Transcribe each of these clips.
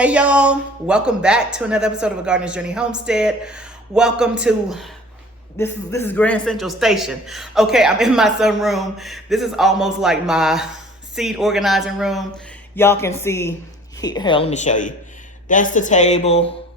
Hey y'all, welcome back to another episode of A Gardener's Journey Homestead. Welcome to, this is Grand Central Station. Okay, I'm in my sunroom. This is almost like my seed organizing room. Y'all can see, here, let me show you. That's the table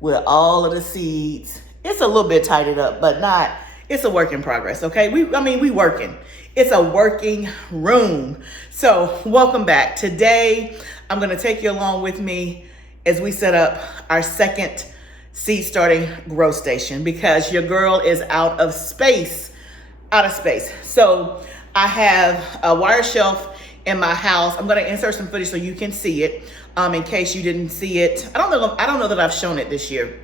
with all of the seeds. It's a little bit tidied up, but not, it's a work in progress, okay? We working. It's a working room. So welcome back. Today, I'm gonna take you along with me as we set up our second seed starting grow station because your girl is out of space. So I have a wire shelf in my house. I'm gonna insert some footage so you can see it in case you didn't see it. I don't know that I've shown it this year,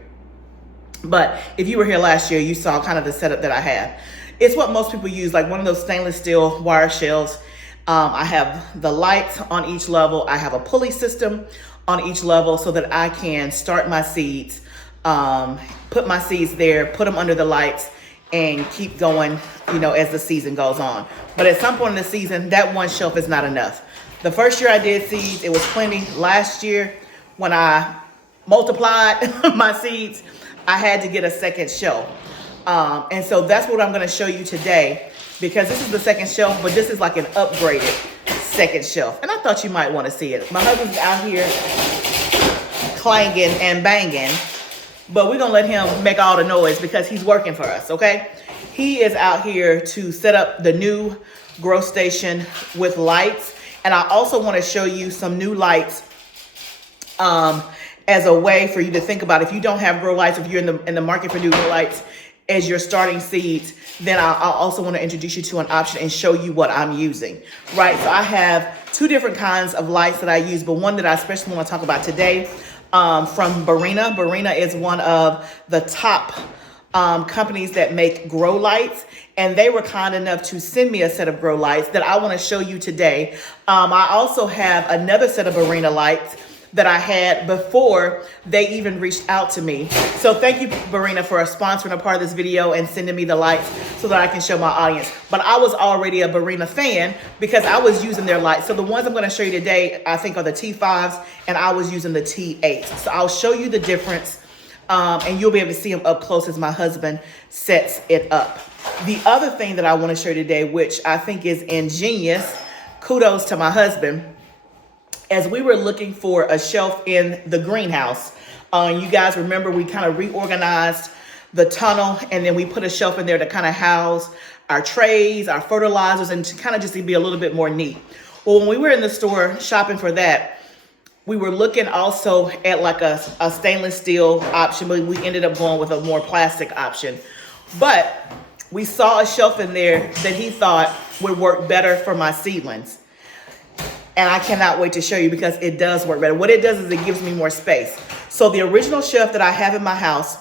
but if you were here last year, you saw kind of the setup that I have. It's what most people use, like one of those stainless steel wire shelves. I have the lights on each level. I have a pulley system on each level so that I can start my seeds, put my seeds there, put them under the lights, and keep going, as the season goes on. But at some point in the season, that one shelf is not enough. The first year I did seeds, it was plenty. Last year, when I multiplied my seeds, I had to get a second shelf. And so that's what I'm gonna show you today, because this is the second shelf, but this is like an upgraded second shelf. And I thought you might wanna see it. My husband's out here clanging and banging, but we're gonna let him make all the noise because he's working for us, okay? He is out here to set up the new grow station with lights. And I also wanna show you some new lights as a way for you to think about if you don't have grow lights, if you're in the market for new grow lights, as you're starting seeds, then I'll also want to introduce you to an option and show you what I'm using, right? So I have two different kinds of lights that I use, but one that I especially want to talk about today from Barrina. Barrina is one of the top companies that make grow lights, and they were kind enough to send me a set of grow lights that I want to show you today. I also have another set of Barrina lights that I had before they even reached out to me. So thank you, Barrina, for sponsoring a part of this video and sending me the lights so that I can show my audience. But I was already a Barrina fan because I was using their lights. So the ones I'm gonna show you today, I think are the T5s, and I was using the T8s. So I'll show you the difference and you'll be able to see them up close as my husband sets it up. The other thing that I wanna show you today, which I think is ingenious, kudos to my husband, as we were looking for a shelf in the greenhouse, you guys remember we kind of reorganized the tunnel and then we put a shelf in there to kind of house our trays, our fertilizers, and to kind of just be a little bit more neat. Well, when we were in the store shopping for that, we were looking also at like a stainless steel option, but we ended up going with a more plastic option. But we saw a shelf in there that he thought would work better for my seedlings. And I cannot wait to show you because it does work better. What it does is it gives me more space. So the original shelf that I have in my house,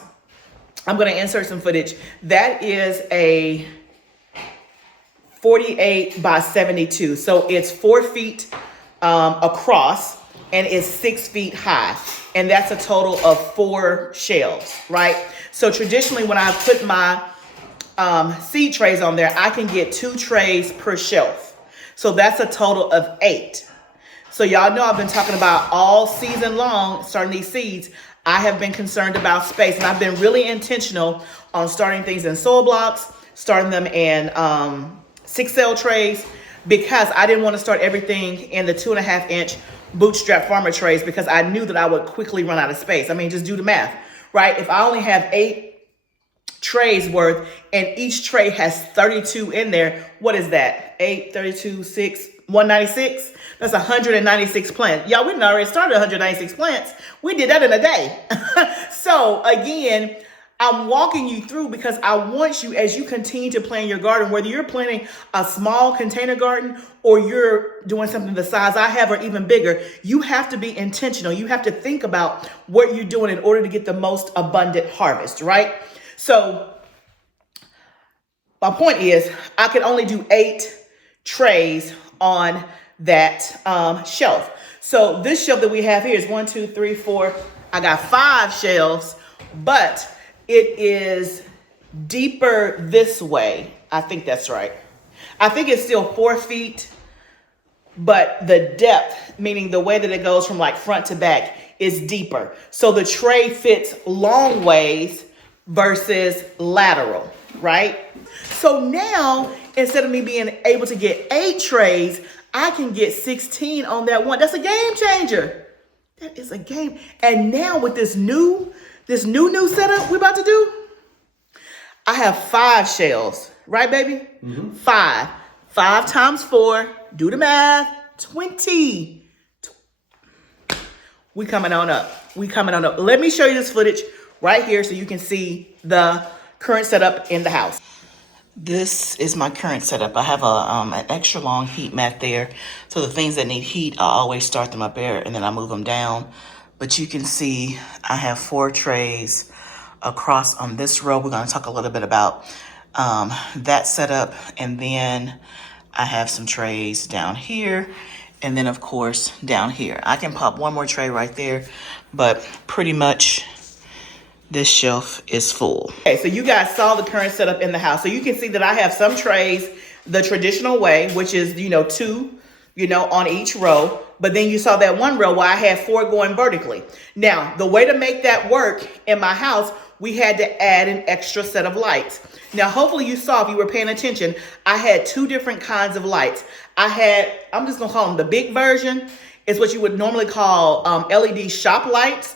I'm gonna insert some footage. That is a 48 by 72. So it's 4 feet across and it's 6 feet high. And that's a total of 4 shelves, right? So traditionally when I put my seed trays on there, I can get 2 trays per shelf. So that's a total of 8. So y'all know I've been talking about all season long, starting these seeds, I have been concerned about space. And I've been really intentional on starting things in soil blocks, starting them in 6-cell trays, because I didn't want to start everything in the 2.5-inch bootstrap farmer trays because I knew that I would quickly run out of space. I mean, just do the math, right? If I only have 8 trays worth and each tray has 32 in there, what is that? 8, 32, 6, 196? That's 196 plants. Y'all, we didn't already started 196 plants. We did that in a day. So again, I'm walking you through because I want you, as you continue to plan your garden, whether you're planting a small container garden or you're doing something the size I have or even bigger, you have to be intentional. You have to think about what you're doing in order to get the most abundant harvest, right? So my point is I can only do 8 trays on that shelf. So this shelf that we have here is 1, 2, 3, 4. I got 5 shelves, but it is deeper this way. I think that's right. I think it's still 4 feet, but the depth, meaning the way that it goes from like front to back, is deeper. So the tray fits long ways versus lateral, right? So now, instead of me being able to get 8 trays, I can get 16 on that one. That's a game changer. That is a game. And now with this new setup we're about to do, I have 5 shelves, right, baby? 5. 5 times 4, do the math, 20. We coming on up. Let me show you this footage right here so you can see the current setup in the house. This is my current setup. I have an extra long heat mat there. So the things that need heat, I always start them up there and then I move them down. But you can see I have 4 trays across on this row. We're going to talk a little bit about that setup. And then I have some trays down here. And then, of course, down here. I can pop one more tray right there. But pretty much this shelf is full. Okay, so you guys saw the current setup in the house. So you can see that I have some trays the traditional way, which is, 2, on each row. But then you saw that one row where I had 4 going vertically. Now, the way to make that work in my house, we had to add an extra set of lights. Now, hopefully you saw, if you were paying attention, I had 2 different kinds of lights. I'm just gonna call them the big version. It's what you would normally call LED shop lights.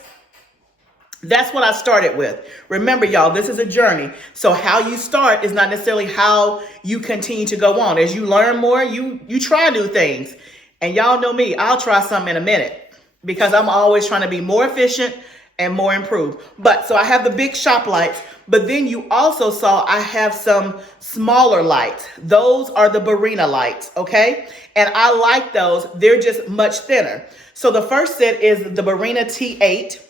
That's what I started with. Remember, y'all, this is a journey. So how you start is not necessarily how you continue to go on. As you learn more, you try new things. And y'all know me, I'll try something in a minute because I'm always trying to be more efficient and more improved. But so I have the big shop lights, but then you also saw I have some smaller lights. Those are the Barrina lights, okay? And I like those. They're just much thinner. So the first set is the Barrina T8.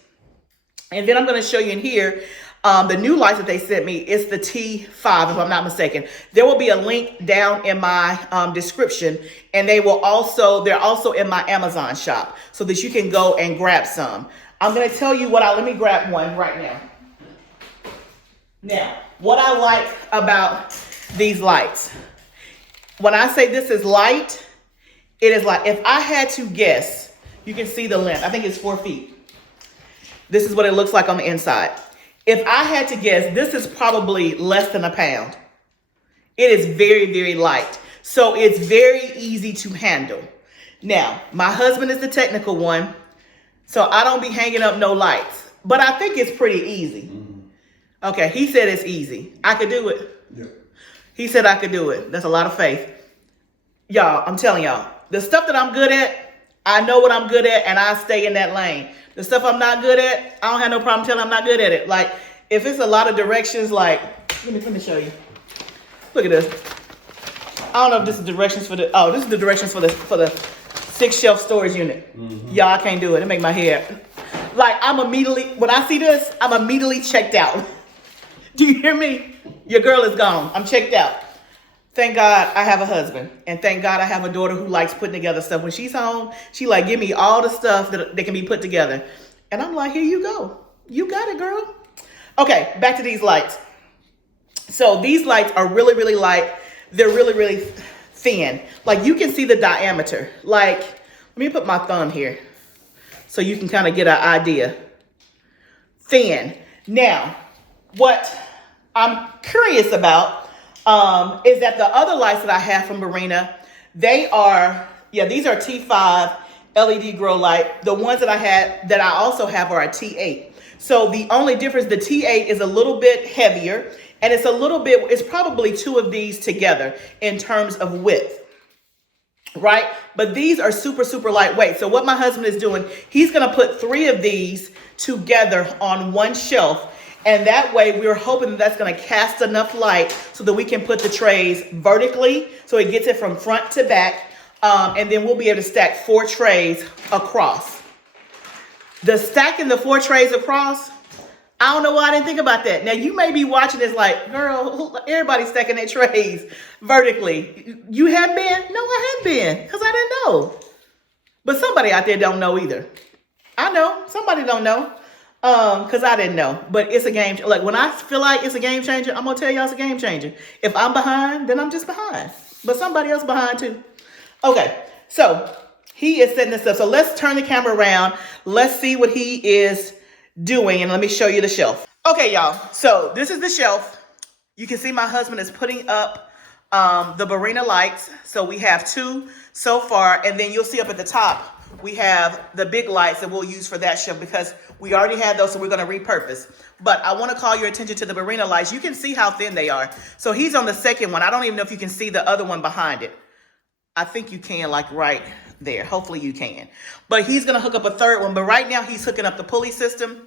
And then I'm going to show you in here, the new lights that they sent me is the T5, if I'm not mistaken. There will be a link down in my description, and they're also in my Amazon shop so that you can go and grab some. I'm going to tell you let me grab one right now. Now, what I like about these lights, when I say this is light, it is like, if I had to guess, you can see the length. I think it's 4 feet. This is what it looks like on the inside. If I had to guess, this is probably less than a pound. It is very, very light. So it's very easy to handle. Now, my husband is the technical one, so I don't be hanging up no lights. But I think it's pretty easy. Okay, he said it's easy. I could do it. Yeah. He said I could do it. That's a lot of faith. Y'all, I'm telling y'all, the stuff that I'm good at, I know what I'm good at, and I stay in that lane. The stuff I'm not good at, I don't have no problem telling I'm not good at it. Like, if it's a lot of directions, like, let me show you. Look at this. I don't know if this is directions for this is the directions for the 6-shelf storage unit. Y'all, I can't do it. It make my hair. Like, when I see this, I'm immediately checked out. Do you hear me? Your girl is gone. I'm checked out. Thank God I have a husband. And thank God I have a daughter who likes putting together stuff. When she's home, she like, give me all the stuff that can be put together. And I'm like, here you go. You got it, girl. Okay, back to these lights. So these lights are really, really light. They're really, really thin. Like, you can see the diameter. Like, let me put my thumb here so you can kind of get an idea. Thin. Now, what I'm curious about is that the other lights that I have from Barrina, these are T5 LED grow light. The ones that I also have are a T8. So the only difference, the T8 is a little bit heavier, and it's probably 2 of these together in terms of width, right? But these are super, super lightweight. So what my husband is doing, he's gonna put 3 of these together on one shelf. And that way we're hoping that's going to cast enough light so that we can put the trays vertically so it gets it from front to back. And then we'll be able to stack 4 trays across. The stacking the 4 trays across, I don't know why I didn't think about that. Now you may be watching this like, girl, everybody's stacking their trays vertically. You have been? No, I haven't been because I didn't know. But somebody out there don't know either. I know somebody don't know. Because I didn't know, but it's a game. Like, when I feel like it's a game changer, I'm going to tell y'all it's a game changer. If I'm behind, then I'm just behind, but somebody else behind too. Okay. So he is setting this up. So let's turn the camera around. Let's see what he is doing. And let me show you the shelf. Okay, y'all. So this is the shelf. You can see my husband is putting up the Barrina lights. So we have 2 so far. And then you'll see up at the top, we have the big lights that we'll use for that shelf because we already had those. So we're going to repurpose. But I want to call your attention to the Barrina lights. You can see how thin they are. So he's on the second one. I don't even know if you can see the other one behind it. I think you can, like right there. Hopefully you can. But he's going to hook up a third one. But right now he's hooking up the pulley system.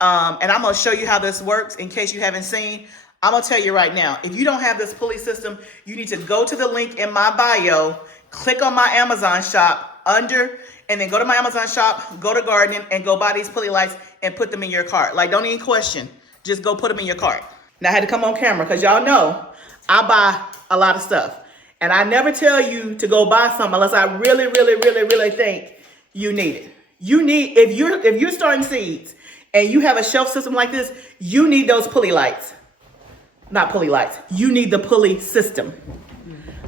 And I'm going to show you how this works in case you haven't seen. I'm going to tell you right now, if you don't have this pulley system, you need to go to the link in my bio, click on my Amazon shop and then go to my Amazon shop, go to gardening and go buy these pulley lights and put them in your cart. Like, don't even question. Just go put them in your cart. Now I had to come on camera because y'all know I buy a lot of stuff. And I never tell you to go buy something unless I really, really, really, really think you need it. You need, if you're starting seeds and you have a shelf system like this, you need those pulley lights. Not pulley lights. You need the pulley system.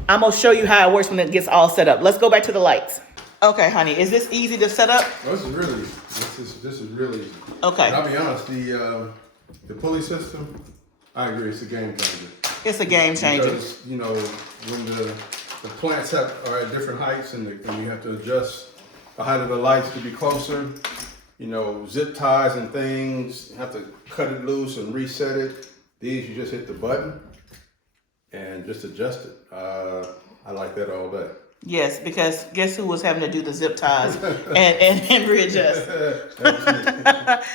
I'm going to show you how it works when it gets all set up. Let's go back to the lights. Okay, honey, is this easy to set up? Well, this is really easy. Okay. And I'll be honest, the pulley system, I agree, it's a game changer. It's a game changer. Because, you know, when the plants are at different heights and you have to adjust the height of the lights to be closer, you know, zip ties and things, you have to cut it loose and reset it. These, you just hit the button and just adjust it. I like that all day. Yes, because guess who was having to do the zip ties and readjust?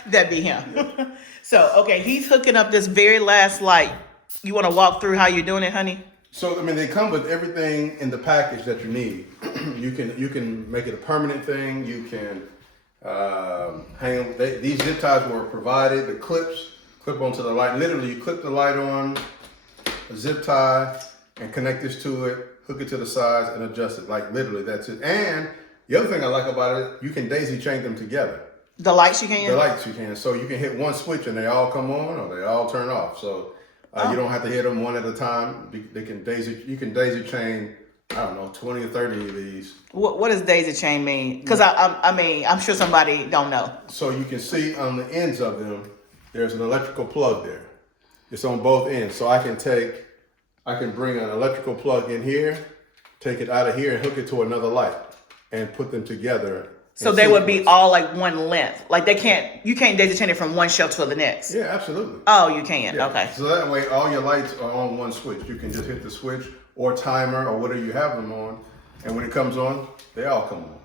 That'd be him. Yeah. So, okay, he's hooking up this very last light. You want to walk through how you're doing it, honey? So, I mean, they come with everything in the package that you need. You can make it a permanent thing. You can hang these zip ties were provided. The clips clip onto the light. Literally, you clip the light on a zip tie and connect this to it. Hook it to the sides and adjust it. Like literally, that's it. And the other thing I like about it, you can daisy chain them together. The lights you can? The lights you can. So you can hit one switch and they all come on or they all turn off. So you don't have to hit them one at a time. You can daisy chain, I don't know, 20 or 30 of these. What does daisy chain mean? Because I mean, I'm sure somebody don't know. So you can see on the ends of them, there's an electrical plug there. It's on both ends. So I can bring an electrical plug in here, take it out of here and hook it to another light and put them together. So they would be all like one length. Like you can't daisy chain it from one shelf to the next. Yeah, absolutely. Oh, you can. Yeah. Okay. So that way all your lights are on one switch. You can just hit the switch or timer or whatever you have them on. And when it comes on, they all come on.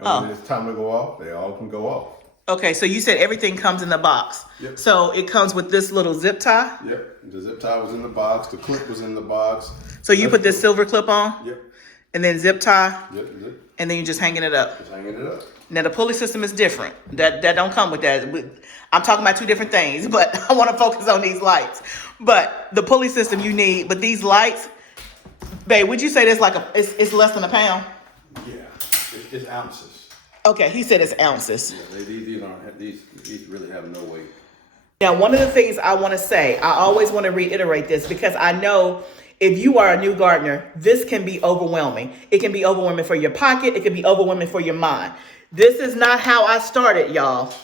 And when it's time to go off, they all can go off. Okay, so you said everything comes in the box. Yep. So it comes with this little zip tie? Yep, the zip tie was in the box, the clip was in the box. So you put this silver clip on? Yep. And then zip tie? Yep. And then you're just hanging it up? Just hanging it up. Now the pulley system is different. That don't come with that. I'm talking about two different things, but I want to focus on these lights. But the pulley system you need, but these lights, babe, would you say that's like it's less than a pound? Yeah, it's ounces. Okay, he said it's ounces. Yeah, these really have no weight. Now, one of the things I want to say, I always want to reiterate this because I know if you are a new gardener, this can be overwhelming. It can be overwhelming for your pocket. It can be overwhelming for your mind. This is not how I started, y'all.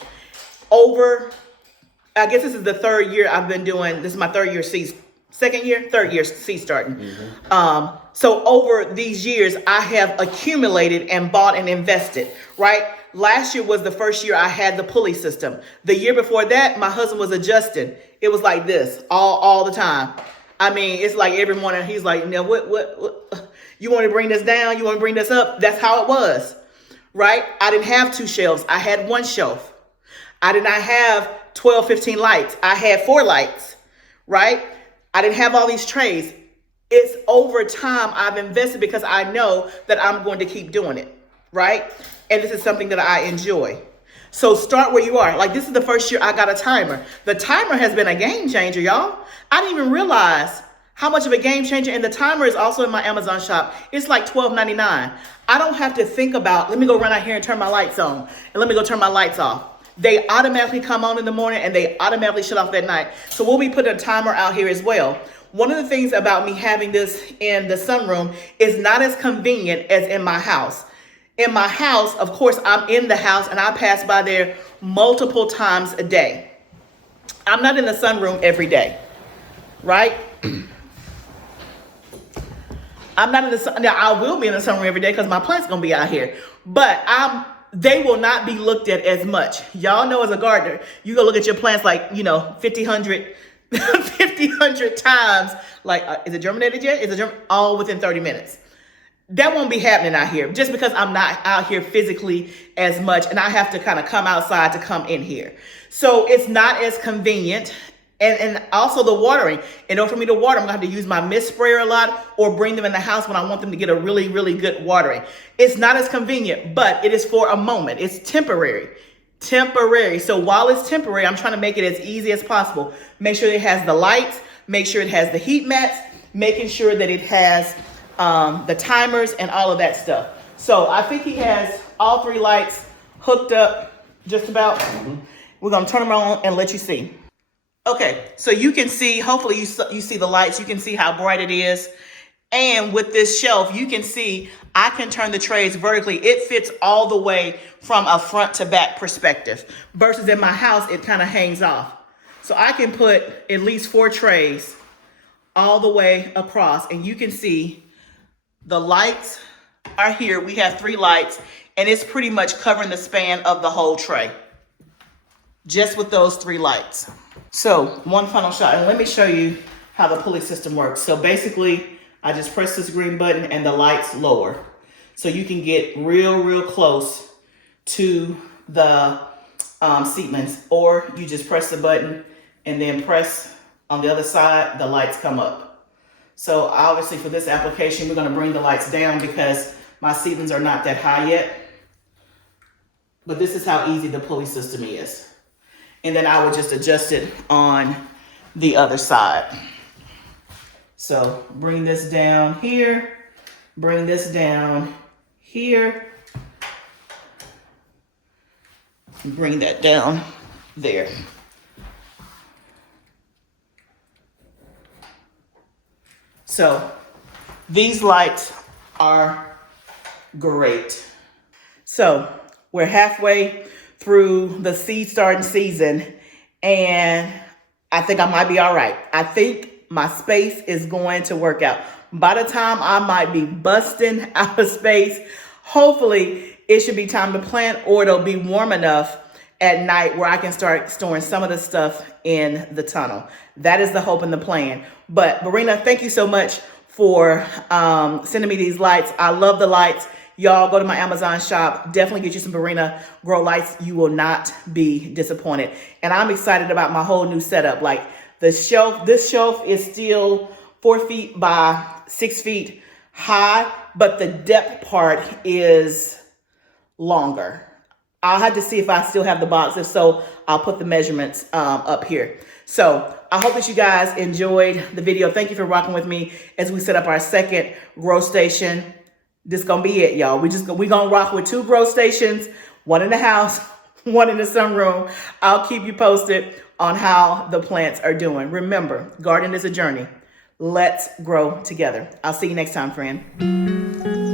I guess this is the third year I've been doing, this is my third year seed starting. Mm-hmm. So over these years, I have accumulated and bought and invested, right? Last year was the first year I had the pulley system. The year before that, my husband was adjusting. It was like this all the time. I mean, it's like every morning he's like, now what, you want to bring this down? You want to bring this up? That's how it was, right? I didn't have 2 shelves. I had 1 shelf. I did not have 12, 15 lights. I had 4 lights, right? I didn't have all these trays. It's over time I've invested because I know that I'm going to keep doing it, right? And this is something that I enjoy. So start where you are. Like this is the first year I got a timer. The timer has been a game changer, y'all. I didn't even realize how much of a game changer. And the timer is also in my Amazon shop. It's like $12.99. I don't have to think about, let me go run out here and turn my lights on. And let me go turn my lights off. They automatically come on in the morning and they automatically shut off at night. So we'll be putting a timer out here as well. One of the things about me having this in the sunroom is not as convenient as in my house. In my house, of course, I'm in the house and I pass by there multiple times a day. I'm not in the sunroom every day, right? I'm not in the sun. Now, I will be in the sunroom every day because my plant's going to be out here. But they will not be looked at as much. Y'all know as a gardener, you go look at your plants like, 50, 100 times. Like, is it germinated yet? Is it all within 30 minutes? That won't be happening out here just because I'm not out here physically as much and I have to kind of come outside to come in here. So it's not as convenient. And also the watering. In order for me to water, I'm going to have to use my mist sprayer a lot or bring them in the house when I want them to get a really, really good watering. It's not as convenient, but it is for a moment. It's temporary. So while it's temporary, I'm trying to make it as easy as possible. Make sure it has the lights, make sure it has the heat mats, making sure that it has the timers and all of that stuff. So I think he has all 3 lights hooked up just about. We're going to turn them on and let you see. Okay, so you can see, hopefully you see the lights. You can see how bright it is. And with this shelf, you can see I can turn the trays vertically. It fits all the way from a front to back perspective versus in my house, it kind of hangs off. So I can put at least 4 trays all the way across and you can see the lights are here. We have 3 lights and it's pretty much covering the span of the whole tray just with those 3 lights. So one final shot, and let me show you how the pulley system works. So basically I just press this green button and the lights lower. So you can get real close to the seedlings, or you just press the button and then press on the other side, the lights come up. So obviously for this application, we're gonna bring the lights down because my seedlings are not that high yet. But this is how easy the pulley system is. And then I would just adjust it on the other side. So bring this down here, bring this down here, and bring that down there. So these lights are great. So we're halfway through the seed starting season and I think I might be all right. I think my space is going to work out. By the time I might be busting out of space, hopefully it should be time to plant or it'll be warm enough at night where I can start storing some of the stuff in the tunnel. That is the hope and the plan. But Barrina, thank you so much for sending me these lights. I love the lights. Y'all go to my Amazon shop, definitely get you some Barrina grow lights. You will not be disappointed. And I'm excited about my whole new setup. Like this shelf is still 4 feet by 6 feet high, but the depth part is longer. I'll have to see if I still have the box. If so, I'll put the measurements up here. So I hope that you guys enjoyed the video. Thank you for rocking with me as we set up our second grow station. This gonna be it, y'all. We gonna rock with 2 grow stations, 1 in the house, 1 in the sunroom. I'll keep you posted on how the plants are doing. Remember, gardening is a journey. Let's grow together. I'll see you next time, friend.